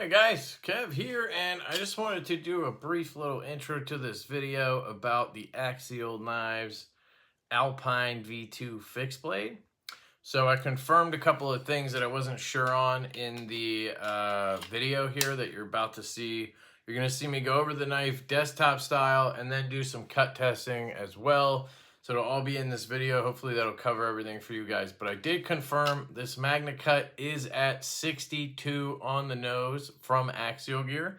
Hey guys, Kev here, and I just wanted to do a brief little intro to this video about the Axial Knives Alpine V2 fixed blade. So I confirmed a couple of things that I wasn't sure on in the video here that you're about to see. You're going to see me go over the knife desktop style and then do some cut testing as well. So it'll all be in this video. Hopefully that'll cover everything for you guys. But I did confirm this Magnacut is at 62 on the nose from Axial Gear.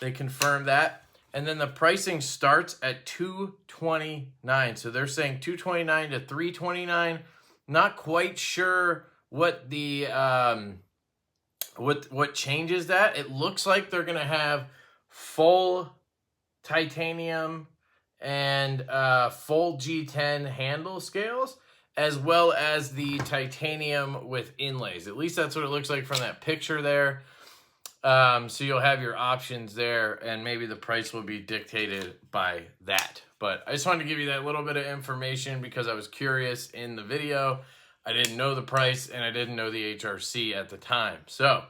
They confirmed that. And then the pricing starts at $229. So they're saying $229 to $329. Not quite sure what the what changes that. It looks like they're gonna have full titanium and full G10 handle scales, as well as the titanium with inlays. At least that's what it looks like from that picture there. So you'll have your options there, and maybe the price will be dictated by that. But I just wanted to give you that little bit of information because I was curious in the video. I didn't know the price, and I didn't know the HRC at the time. So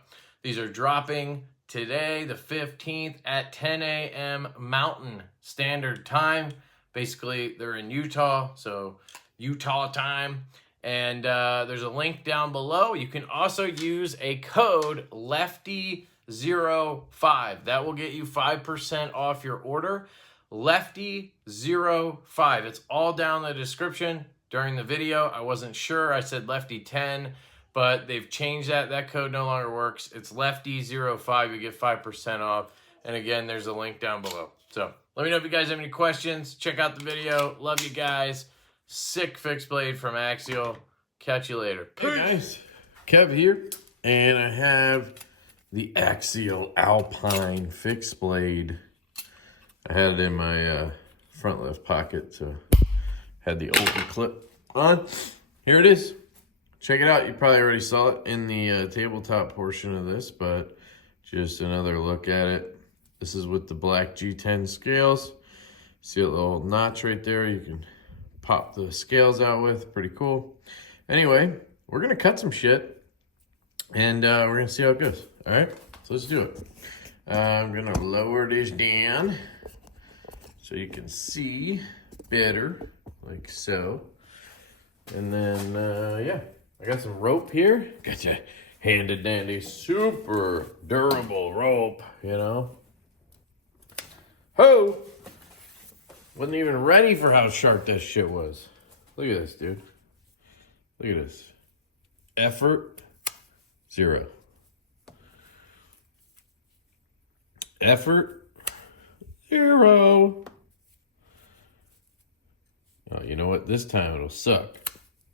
these are dropping today, the 15th at 10 a.m. Mountain Standard Time. Basically, they're in Utah, so Utah time. And there's a link down below. You can also use a code LeftyEDC That will get you 5% off your order. LeftyEDC It's all down in the description. During the video, I wasn't sure. I said Lefty10, but they've changed that. That code no longer works. It's LeftyEDC You get 5% off. And again, there's a link down below. So let me know if you guys have any questions. Check out the video. Love you guys. Sick fixed blade from Axial. Catch you later. Peace. Hey guys, Kev here, and I have the Axial Alpine fixed blade. I had it in my front left pocket, so had the open clip on. Here it is. Check it out. You probably already saw it in the tabletop portion of this, but just another look at it. This is with the black G10 scales. See a little notch right there you can pop the scales out with. Pretty cool. Anyway, we're going to cut some shit, and we're going to see how it goes. All right, so let's do it. I'm going to lower this down so you can see better, like so. And then, yeah, I got some rope here. Got you handy dandy, super durable rope, you know. Ho! Wasn't even ready for how sharp that shit was. Look at this, dude. Look at this. Effort, 0. Effort, 0. Oh, you know what? This time it'll suck.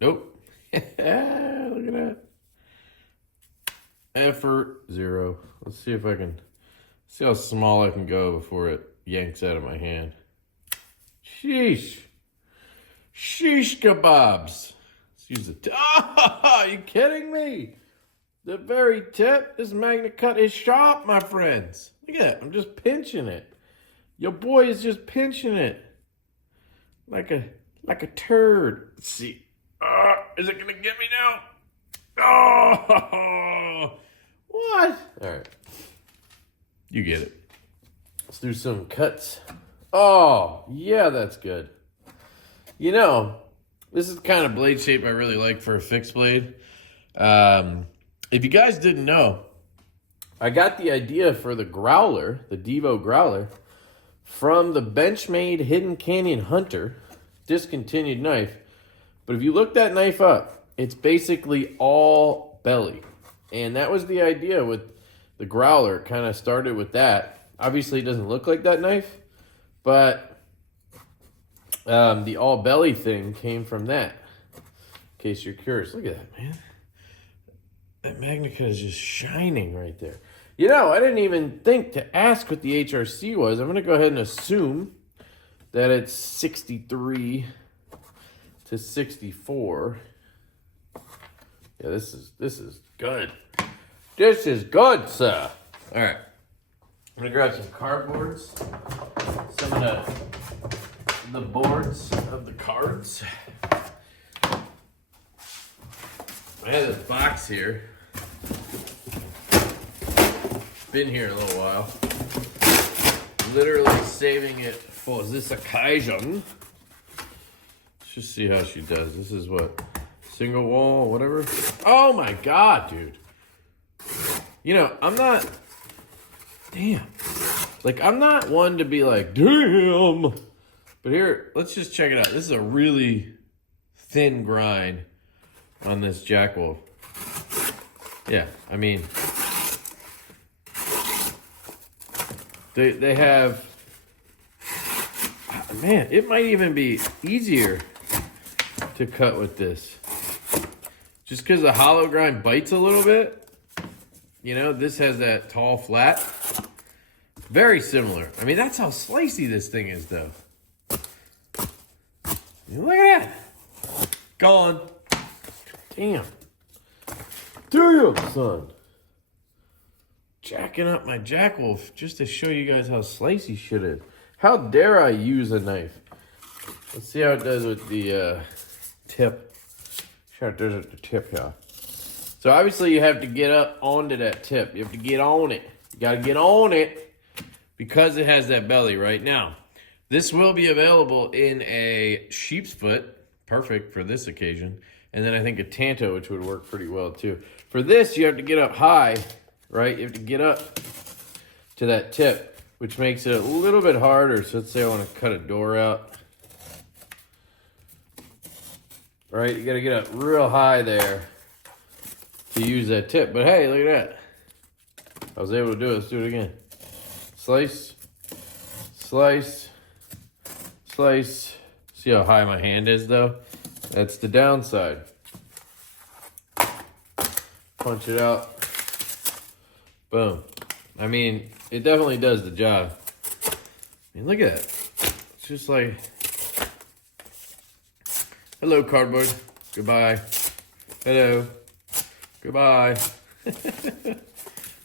Nope. Look at that. Effort, 0. Let's see if I can, see how small I can go before it yanks out of my hand. Sheesh. Sheesh kebabs. Let's use the tip. Oh, are you kidding me? The very tip. This Magnacut is sharp, my friends. Look at that. I'm just pinching it. Your boy is just pinching it. Like a turd. Let's see. Is it gonna get me now? Oh, what? All right. You get it. Let's do some cuts. Oh, yeah, that's good. You know, this is the kind of blade shape I really like for a fixed blade. If you guys didn't know, I got the idea for the growler, the Divo growler, from the Benchmade Hidden Canyon Hunter, discontinued knife. But if you look that knife up, it's basically all belly. And that was the idea with the growler. It kind of started with that. Obviously, it doesn't look like that knife, but the all belly thing came from that. In case you're curious. Look at that, man. That Magnacut is just shining right there. You know, I didn't even think to ask what the HRC was. I'm going to go ahead and assume that it's 63 to 64. Yeah, this is good. This is good, sir. All right. I'm going to grab some cardboards. Some of the boards of the cards. I have this box here. been here a little while. Literally saving it for this occasion. Let's just see how she does. This is what? Single wall, whatever. Oh my God, dude. You know, I'm not... Damn. Like, I'm not one to be like, damn. But here, let's just check it out. This is a really thin grind on this Jackwolf. Yeah, I mean... They have... Man, it might even be easier to cut with this. Just because the hollow grind bites a little bit. You know, this has that tall flat. Very similar. I mean, that's how slicey this thing is, though. Look at that. Gone. Damn. Damn, son. Jacking up my Jackwolf just to show you guys how slicey shit is. How dare I use a knife? Let's see how it does with the tip. See how it does with the tip here. So obviously you have to get up onto that tip. You have to get on it. You gotta get on it because it has that belly right now. This will be available in a sheep's foot. Perfect for this occasion. And then I think a Tanto, which would work pretty well too. For this, you have to get up high, right? You have to get up to that tip, which makes it a little bit harder. So let's say I want to cut a door out. Right, you got to get up real high there to use that tip. But hey, look at that. I was able to do it. Let's do it again. Slice, slice, slice. See how high my hand is though? That's the downside. Punch it out. Boom. I mean, it definitely does the job. I mean, look at it. It's just like... Hello, cardboard. Goodbye. Hello. Goodbye.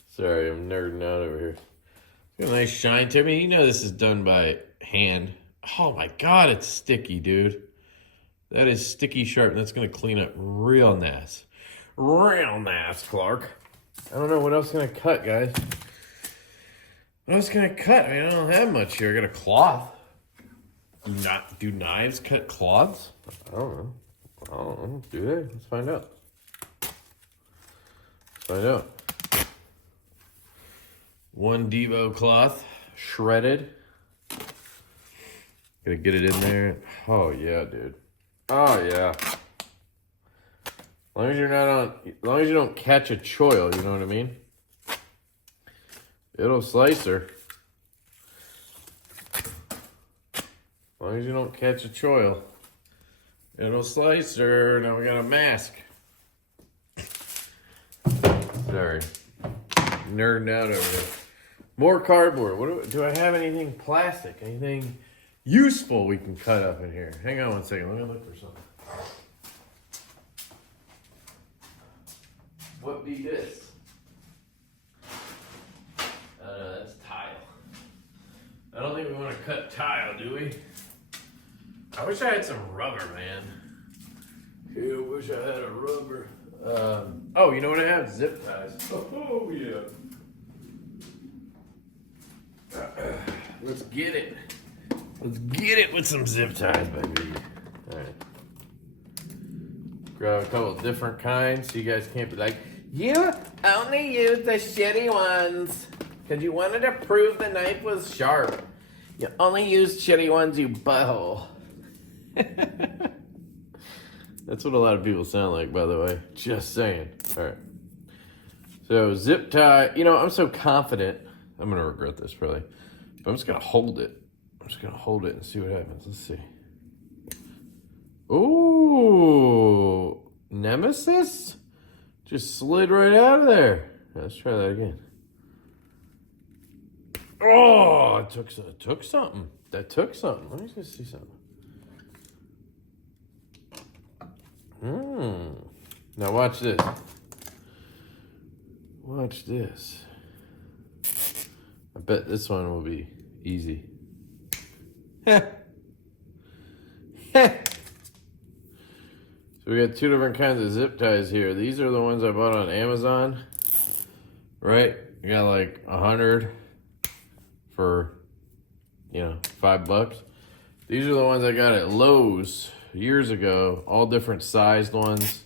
Sorry, I'm nerding out over here. Got a nice shine to me. You know this is done by hand. Oh my God, it's sticky, dude. That is sticky sharp, and that's going to clean up real nice. Real nice, Clark. I don't know what else I'm going to cut, guys. What else can I cut? I mean, I don't have much here. I got a cloth. Do knives cut cloths? I don't know. I don't know. Do they? Let's find out. Let's find out. One Divo cloth, shredded. Gotta get it in there. Oh yeah, dude. Oh yeah. As long as you're not on, as long as you don't catch a choil, you know what I mean? It'll slice her. As long as you don't catch a choil, it'll slice her. Now we got a mask. Sorry. Nerding out over there. More cardboard. What do I have anything plastic? Anything useful we can cut up in here? Hang on one second. Let me look for something. What be this? That's tile. I don't think we want to cut tile, do we? I wish I had some rubber, man. Yeah, I wish I had a rubber. Oh, you know what I have? Zip ties. Oh, yeah. Let's get it. Let's get it with some zip ties, baby. All right. Grab a couple of different kinds so you guys can't be like, you only use the shitty ones because you wanted to prove the knife was sharp. You only use shitty ones, you butthole. That's what a lot of people sound like, by the way. Just saying. All right. So zip tie. You know, I'm so confident. I'm going to regret this probably. But I'm just going to hold it. I'm just going to hold it and see what happens. Let's see. Ooh. Nemesis? Just slid right out of there. Let's try that again. Oh, it took something. That took something. Let me just see something. Now watch this. Watch this. I bet this one will be easy. So we got two different kinds of zip ties here. These are the ones I bought on Amazon, right? You got like 100 for, you know, $5. These are the ones I got at Lowe's years ago. All different sized ones.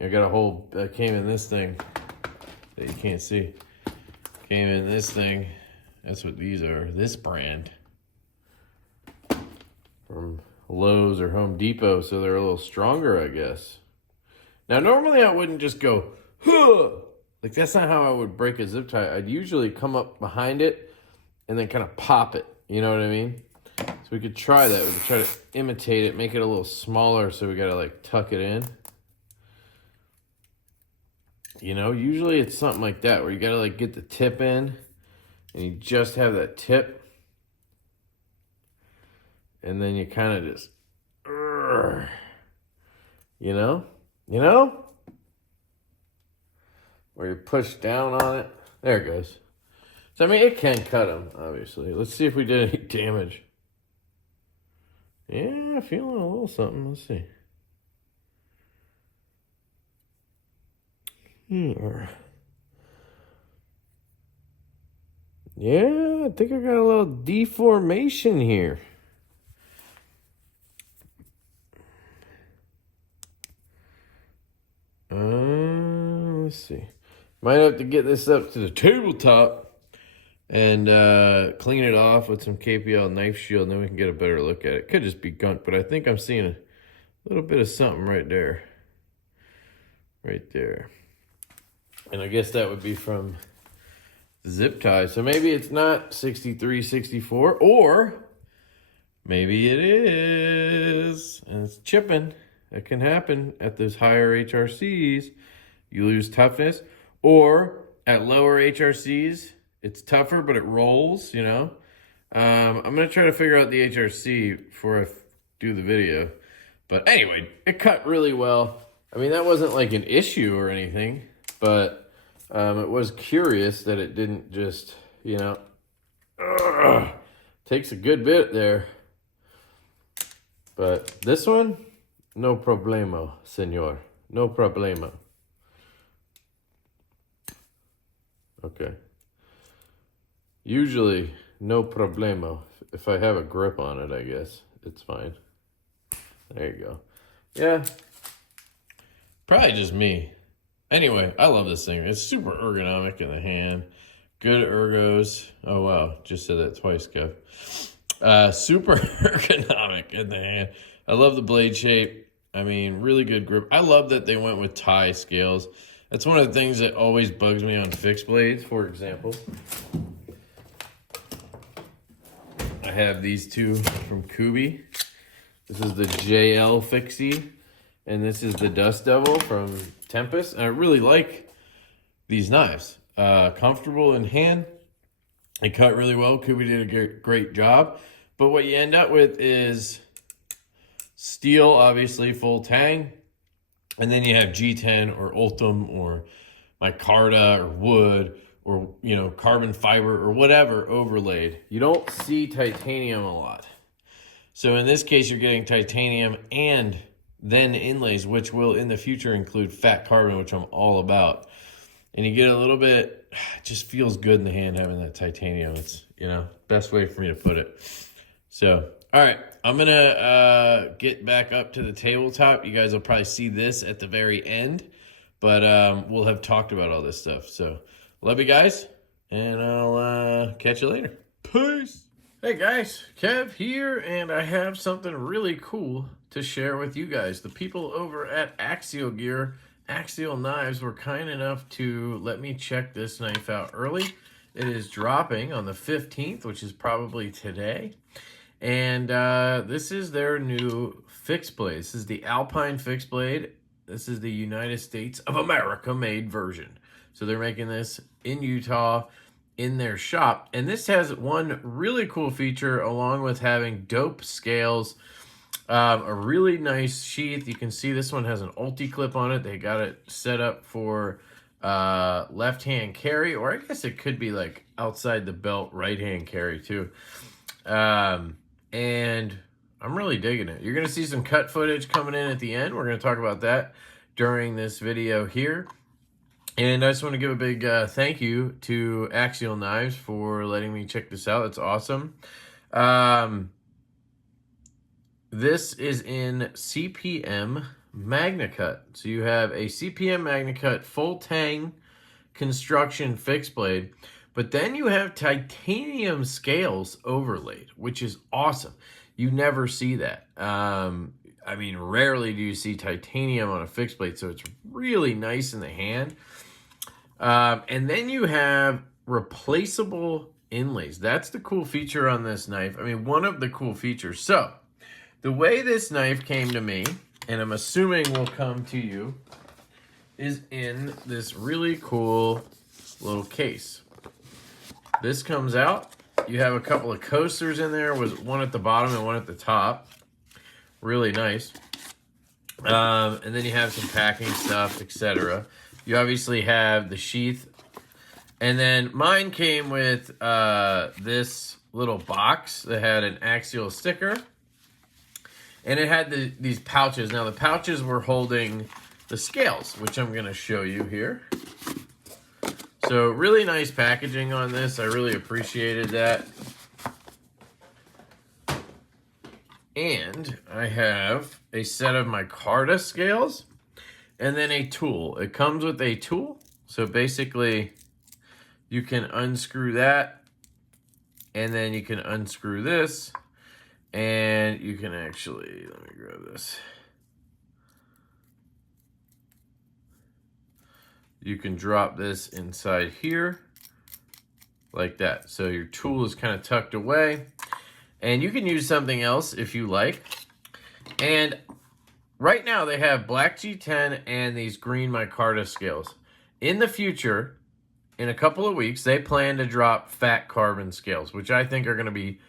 I got a whole, came in this thing that you can't see. Came in this thing. That's what these are. This brand. From Lowe's or Home Depot, so they're a little stronger, I guess. Now, normally I wouldn't just go, huh! Like, that's not how I would break a zip tie. I'd usually come up behind it and then kind of pop it. You know what I mean? So we could try that. We could try to imitate it, make it a little smaller, so we got to, like, tuck it in. You know, usually it's something like that, where you got to, like, get the tip in, and you just have that tip. And then you kind of just, you know? Where you push down on it. There it goes. So, I mean, it can cut them, obviously. Let's see if we did any damage. Yeah, feeling a little something. Let's see. Here. Yeah, I think I got a little deformation here. Let's see. Might have to get this up to the tabletop and clean it off with some KPL knife shield, and then we can get a better look at it. Could just be gunk, but I think I'm seeing a little bit of something right there. Right there. And I guess that would be from the zip tie. So maybe it's not 63, 64, or maybe it is. And it's chipping. That can happen at those higher HRCs. You lose toughness. Or at lower HRCs, it's tougher, but it rolls, you know. I'm going to try to figure out the HRC before I do the video. But anyway, it cut really well. I mean, that wasn't like an issue or anything. But it was curious that it didn't just, you know. Takes a good bit there. But this one, no problemo, senor. No problemo. Okay. Usually, no problemo. If I have a grip on it, I guess it's fine. There you go. Yeah. Probably just me. Anyway, I love this thing. It's super ergonomic in the hand. Good ergos. Oh, wow. Just said that twice, Kev. Super ergonomic in the hand. I love the blade shape. I mean, really good grip. I love that they went with tie scales. That's one of the things that always bugs me on fixed blades, for example. I have these two from Kubi. This is the JL Fixie, and this is the Dust Devil from Tempest. And I really like these knives. Comfortable in hand. They cut really well. Kubi did a great job. But what you end up with is steel, obviously, full tang. And then you have G10 or Ultim or micarta or wood or, you know, carbon fiber or whatever overlaid. You don't see titanium a lot. So in this case, you're getting titanium and then inlays, which will in the future include fat carbon, which I'm all about. And you get a little bit, it just feels good in the hand having that titanium. It's, you know, best way for me to put it. So, all right, I'm going to get back up to the tabletop. You guys will probably see this at the very end, but we'll have talked about all this stuff. So, love you guys, and I'll catch you later. Peace. Hey guys, Kev here, and I have something really cool to share with you guys. The people over at Axial Gear, Axial Knives, were kind enough to let me check this knife out early. It is dropping on the 15th, which is probably today. And this is their new fixed blade. This is the Alpine fixed blade. This is the United States of America made version. So they're making this in Utah in their shop. And this has one really cool feature, along with having dope scales, a really nice sheath. You can see this one has an ulti clip on it. They got it set up for left-hand carry, or I guess it could be like outside the belt right-hand carry too. And I'm really digging it. You're going to see some cut footage coming in at the end. We're going to talk about that during this video here. And I just want to give a big thank you to Axial Knives for letting me check this out. It's awesome. This is in CPM Magnacut. So you have a CPM Magnacut full tang construction fixed blade, but then you have titanium scales overlaid, which is awesome. You never see that. I mean, rarely do you see titanium on a fixed blade, so it's really nice in the hand. And then you have replaceable inlays. That's the cool feature on this knife. I mean, one of the cool features. So, the way this knife came to me, and I'm assuming will come to you, is in this really cool little case. This comes out. You have a couple of coasters in there, with one at the bottom and one at the top. Really nice. And then you have some packing stuff, etc. You obviously have the sheath. And then mine came with this little box that had an Axial sticker. And it had these pouches. Now, the pouches were holding the scales, which I'm going to show you here. So, really nice packaging on this. I really appreciated that. And I have a set of micarta scales and then a tool. It comes with a tool. So basically, you can unscrew that, and then you can unscrew this, and you can actually, let me grab this. You can drop this inside here like that. So your tool is kind of tucked away. And you can use something else if you like. And right now they have black G10 and these green micarta scales. In the future, in a couple of weeks, they plan to drop fat carbon scales, which I think are going to be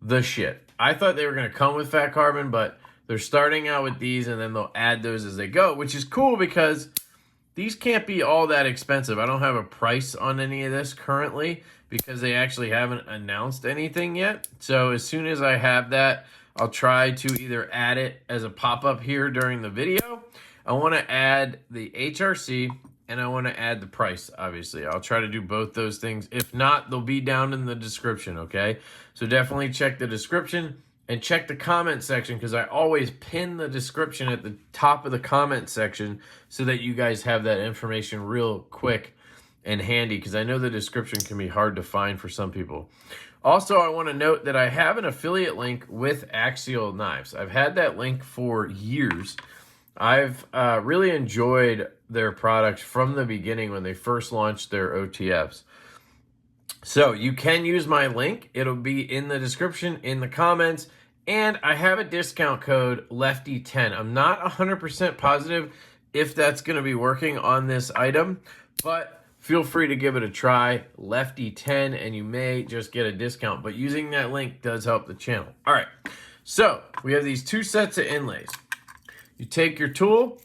the shit. I thought they were going to come with fat carbon, but they're starting out with these and then they'll add those as they go, which is cool because these can't be all that expensive. I don't have a price on any of this currently because they actually haven't announced anything yet. So as soon as I have that, I'll try to either add it as a pop-up here during the video. I want to add the HRC and I want to add the price, obviously. I'll try to do both those things. If not, they'll be down in the description, okay? So definitely check the description and check the comment section because I always pin the description at the top of the comment section so that you guys have that information real quick and handy because I know the description can be hard to find for some people. Also, I want to note that I have an affiliate link with Axial Knives. I've had that link for years. I've really enjoyed their products from the beginning when they first launched their OTFs. So you can use my link. It'll be in the description, in the comments, and I have a discount code LeftyEDC. I'm not 100% positive if that's going to be working on this item, but feel free to give it a try, LeftyEDC, and you may just get a discount. But using that link does help the channel. All right, so we have these two sets of inlays. You take your tool,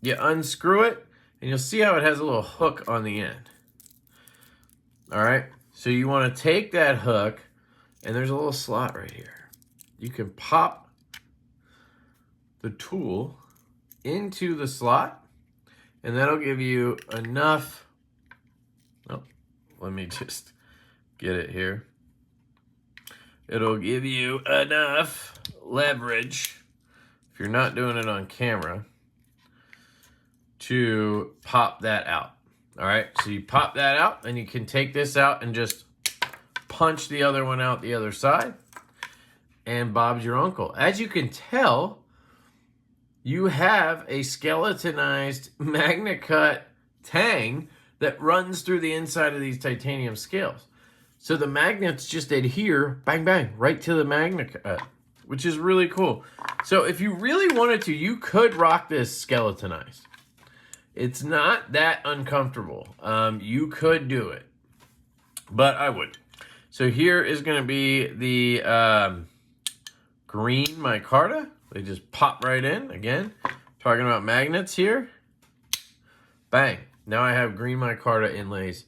you unscrew it, and you'll see how it has a little hook on the end. All right, so you want to take that hook, and there's a little slot right here. You can pop the tool into the slot, and that'll give you enough. Oh, let me just get it here. It'll give you enough leverage, if you're not doing it on camera, to pop that out. All right, so you pop that out, and you can take this out and just punch the other one out the other side, and Bob's your uncle. As you can tell, you have a skeletonized Magnacut tang that runs through the inside of these titanium scales. So the magnets just adhere, bang, bang, right to the Magnacut, which is really cool. So if you really wanted to, you could rock this skeletonized. It's not that uncomfortable. You could do it, but I wouldn't. So here is going to be the green micarta. They just pop right in. Again, talking about magnets here. Bang. Now I have green micarta inlays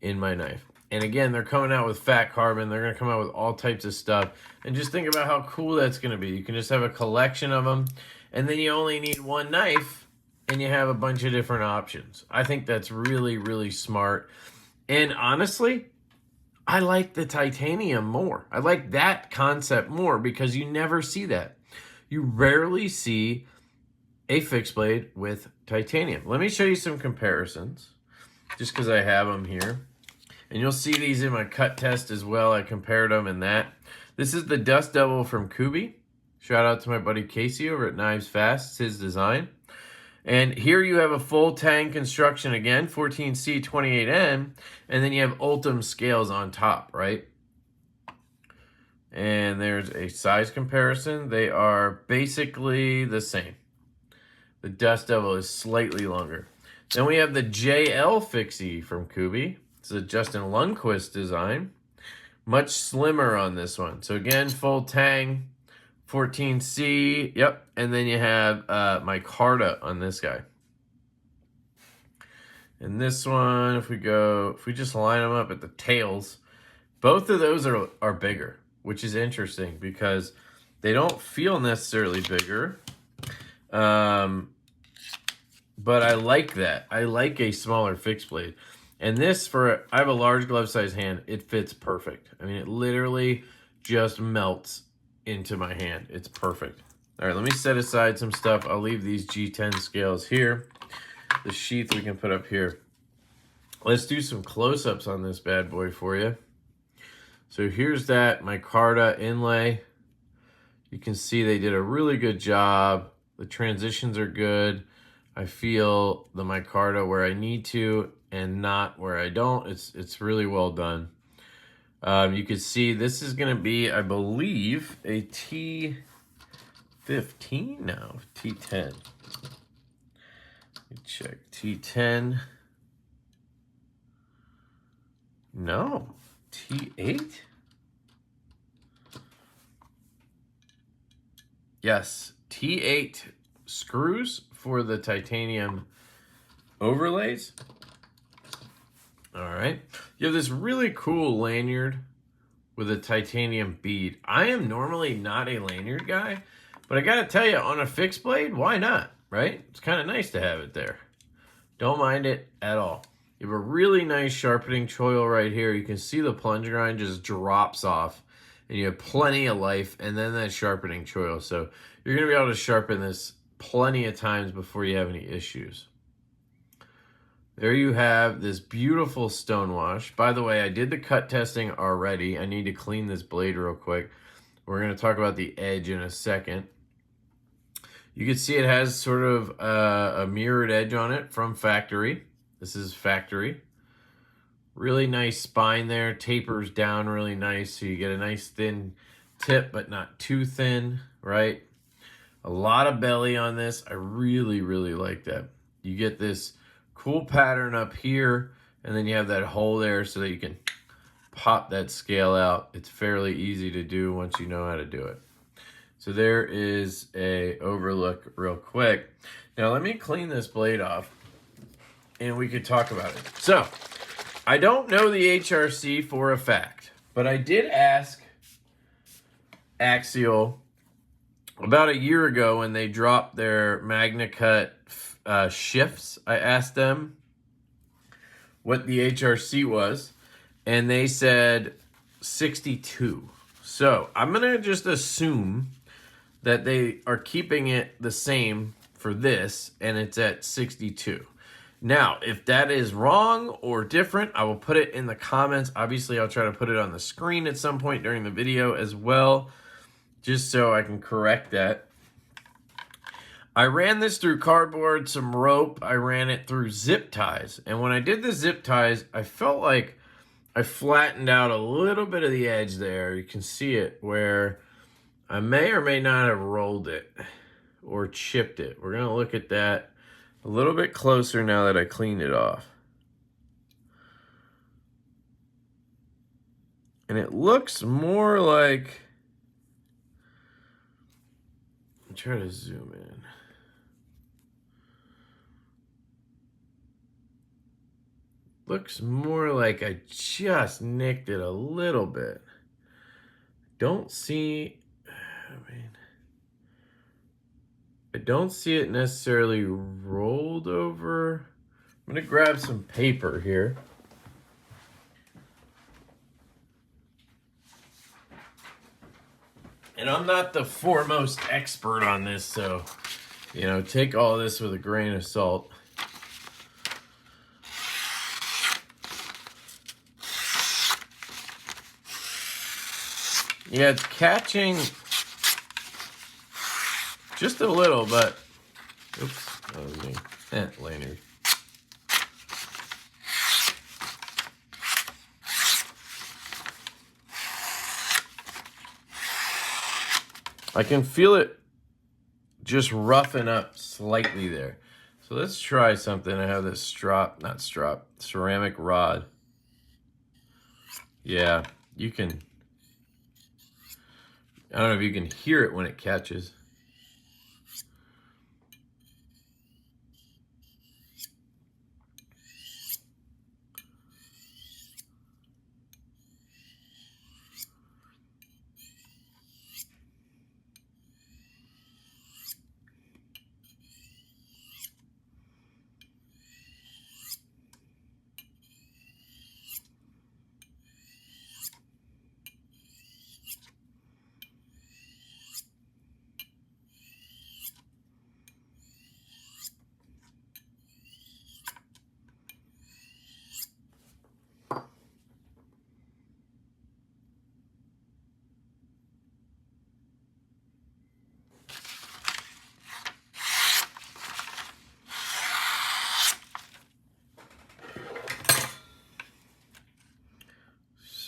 in my knife. And again, they're coming out with fat carbon. They're going to come out with all types of stuff. And just think about how cool that's going to be. You can just have a collection of them. And then you only need one knife and you have a bunch of different options. I think that's really, really smart. And honestly, I like the titanium more. I like that concept more because you never see that. You rarely see a fixed blade with titanium. Let me show you some comparisons, just because I have them here. And you'll see these in my cut test as well. I compared them in that. This is the Dust Devil from Kubi. Shout out to my buddy Casey over at Knives Fast. It's his design. And here you have a full tang construction again, 14C 28N, and then you have Ultim scales on top, right? And there's a size comparison. They are basically the same. The Dust Devil is slightly longer. Then we have the JL Fixie from Kubi. It's a Justin Lundquist design. Much slimmer on this one. So again, full tang, 14C, yep. And then you have micarta on this guy. And this one, if we just line them up at the tails, both of those are bigger, which is interesting because they don't feel necessarily bigger. But I like that. I like a smaller fixed blade. And this, I have a large glove size hand. It fits perfect. I mean, it literally just melts into my hand. It's perfect. All right, let me set aside some stuff. I'll leave these G10 scales here. The sheath we can put up here. Let's do some close-ups on this bad boy for you. So here's that micarta inlay. You can see they did a really good job. The transitions are good. I feel the micarta where I need to and not where I don't. It's really well done. You can see this is going to be, I believe, a T15 now. T10. Let me check. T10. No. T8? Yes. T8 screws for the titanium overlays. All right. You have this really cool lanyard with a titanium bead. I am normally not a lanyard guy, but I got to tell you, on a fixed blade, why not, right? It's kind of nice to have it there. Don't mind it at all. You have a really nice sharpening choil right here. You can see the plunge grind just drops off, and you have plenty of life, and then that sharpening choil. So you're going to be able to sharpen this plenty of times before you have any issues. There you have this beautiful stonewash. By the way, I did the cut testing already. I need to clean this blade real quick. We're going to talk about the edge in a second. You can see it has sort of a mirrored edge on it from factory. This is factory. Really nice spine there. Tapers down really nice, so you get a nice thin tip, but not too thin, right? A lot of belly on this. I really, really like that. You get this cool pattern up here, and then you have that hole there so that you can pop that scale out. It's fairly easy to do once you know how to do it. So there is a overlook real quick. Now let me clean this blade off, and we could talk about it. So I don't know the HRC for a fact, but I did ask Axial about a year ago when they dropped their Magnacut shifts. I asked them what the HRC was, and they said 62. So I'm going to just assume that they are keeping it the same for this, and it's at 62. Now, if that is wrong or different, I will put it in the comments. Obviously, I'll try to put it on the screen at some point during the video as well, just so I can correct that. I ran this through cardboard, some rope. I ran it through zip ties. And when I did the zip ties, I felt like I flattened out a little bit of the edge there. You can see it where I may or may not have rolled it or chipped it. We're going to look at that a little bit closer now that I cleaned it off. And it looks more like, I'll try to zoom in. Looks more like I just nicked it a little bit. Don't see, I don't see it necessarily rolled over. I'm gonna grab some paper here. And I'm not the foremost expert on this, so, you know, take all this with a grain of salt. Yeah, it's catching just a little, but, oops, that was me. Lanyard. I can feel it just roughing up slightly there. So let's try something. I have this ceramic rod. Yeah, you can, I don't know if you can hear it when it catches.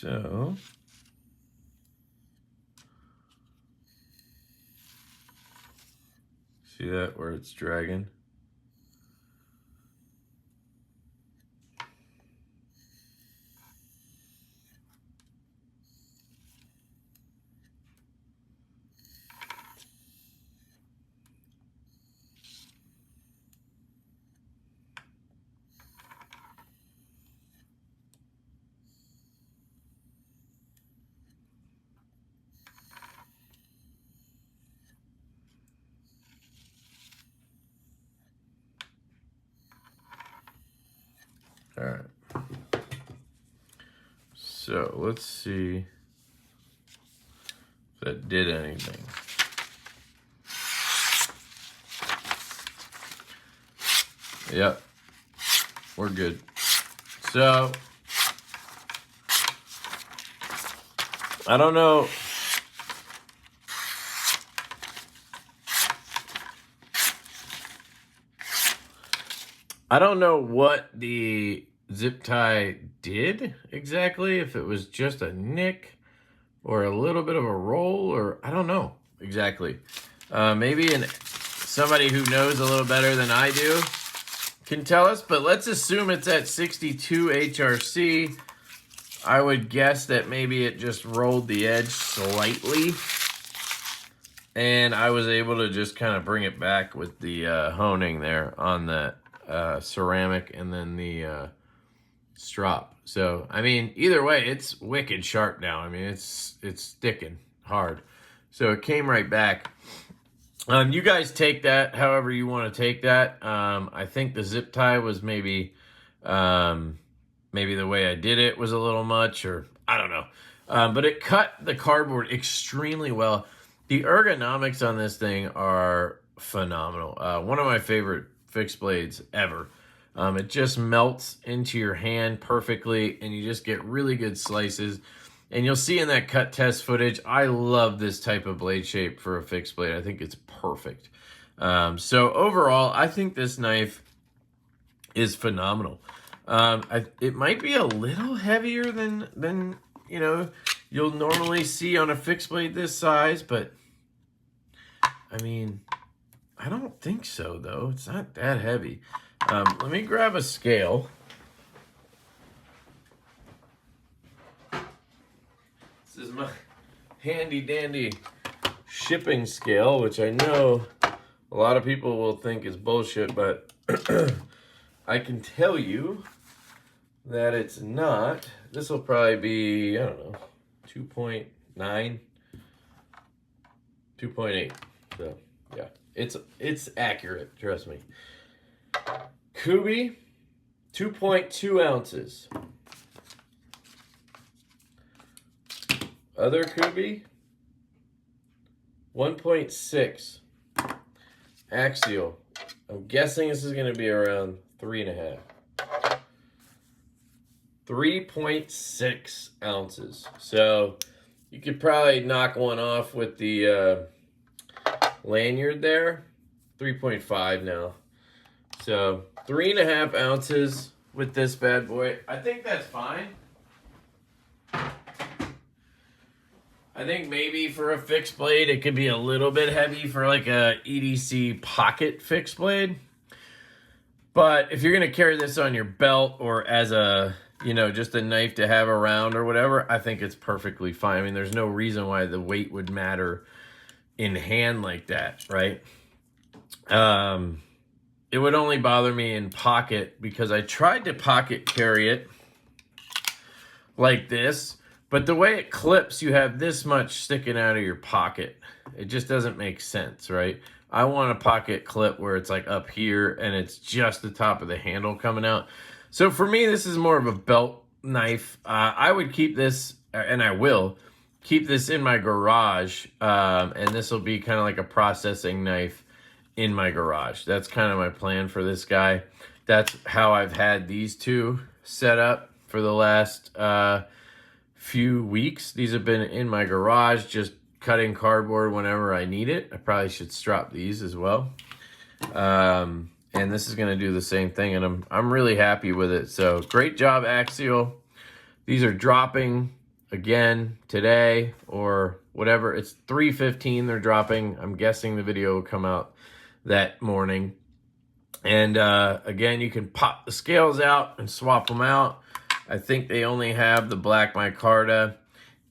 So, see that where it's dragging? All right. So let's see if that did anything. Yep, we're good. So I don't know. I don't know what the zip tie did exactly, if it was just a nick or a little bit of a roll, or I don't know exactly. Maybe somebody who knows a little better than I do can tell us, but let's assume it's at 62 HRC. I would guess that maybe it just rolled the edge slightly, and I was able to just kind of bring it back with the honing there on that ceramic and then the strop. So I mean, either way, it's wicked sharp now. I mean, it's sticking hard, so it came right back. You guys take that however you want to take that. I think the zip tie was maybe the way I did it was a little much, or I don't know, but it cut the cardboard extremely well. The ergonomics on this thing are phenomenal. One of my favorite fixed blades ever. It just melts into your hand perfectly, and you just get really good slices. And you'll see in that cut test footage, I love this type of blade shape for a fixed blade. I think it's perfect. So overall, I think this knife is phenomenal. It might be a little heavier than you know you'll normally see on a fixed blade this size, but I mean, I don't think so though. It's not that heavy. Let me grab a scale. This is my handy dandy shipping scale, which I know a lot of people will think is bullshit, but I can tell you that it's not. This will probably be, I don't know, 2.9, 2.8. So, yeah. It's accurate, trust me. Kubi, 2.2 ounces. Other Kubi, 1.6. Axial, I'm guessing this is going to be around 3.5. 3.6 ounces. So you could probably knock one off with the lanyard there. 3.5 now. So 3.5 ounces with this bad boy. I think that's fine. I think maybe for a fixed blade, it could be a little bit heavy for like a EDC pocket fixed blade. But if you're going to carry this on your belt or as a, you know, just a knife to have around or whatever, I think it's perfectly fine. I mean, there's no reason why the weight would matter in hand like that, right? It would only bother me in pocket because I tried to pocket carry it like this, but the way it clips, you have this much sticking out of your pocket. It just doesn't make sense, right? I want a pocket clip where it's like up here and it's just the top of the handle coming out. So for me, this is more of a belt knife. I would keep this, and I will keep this in my garage, and this will be kind of like a processing knife in my garage. That's kind of my plan for this guy. That's how I've had these two set up for the last few weeks. These have been in my garage, just cutting cardboard whenever I need it. I probably should strap these as well. And this is going to do the same thing, and I'm really happy with it. So great job, Axial. These are dropping again today or whatever. It's 3:15 they're dropping. I'm guessing the video will come out that morning. And again, you can pop the scales out and swap them out. I think they only have the black micarta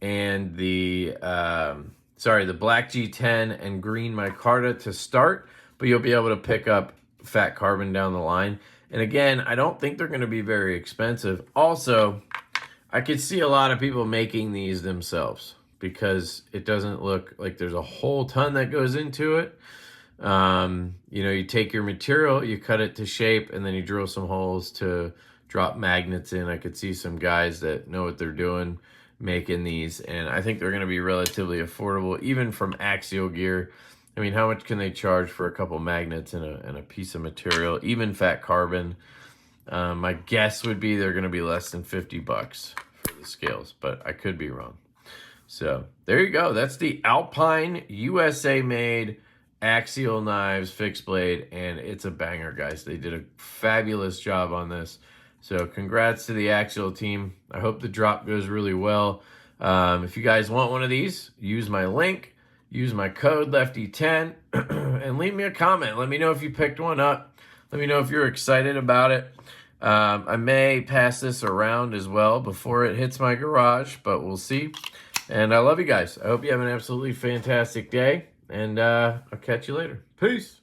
and the black G10 and green micarta to start, but you'll be able to pick up fat carbon down the line. And again, I don't think they're going to be very expensive. Also, I could see a lot of people making these themselves because it doesn't look like there's a whole ton that goes into it. You know, you take your material, you cut it to shape, and then you drill some holes to drop magnets in. I could see some guys that know what they're doing making these, and I think they're going to be relatively affordable, even from Axial gear. I mean, how much can they charge for a couple magnets and a piece of material, even fat carbon? My guess would be they're going to be less than $50 for the scales, but I could be wrong. So there you go. That's the Alpine USA made Axial knives fixed blade, and it's a banger, guys. They did a fabulous job on this. So congrats to the Axial team. I hope the drop goes really well. If you guys want one of these, use my link. Use my code LeftyEDC and leave me a comment. Let me know if you picked one up. Let me know if you're excited about it. I may pass this around as well before it hits my garage, but we'll see. And I love you guys. I hope you have an absolutely fantastic day, and I'll catch you later. Peace.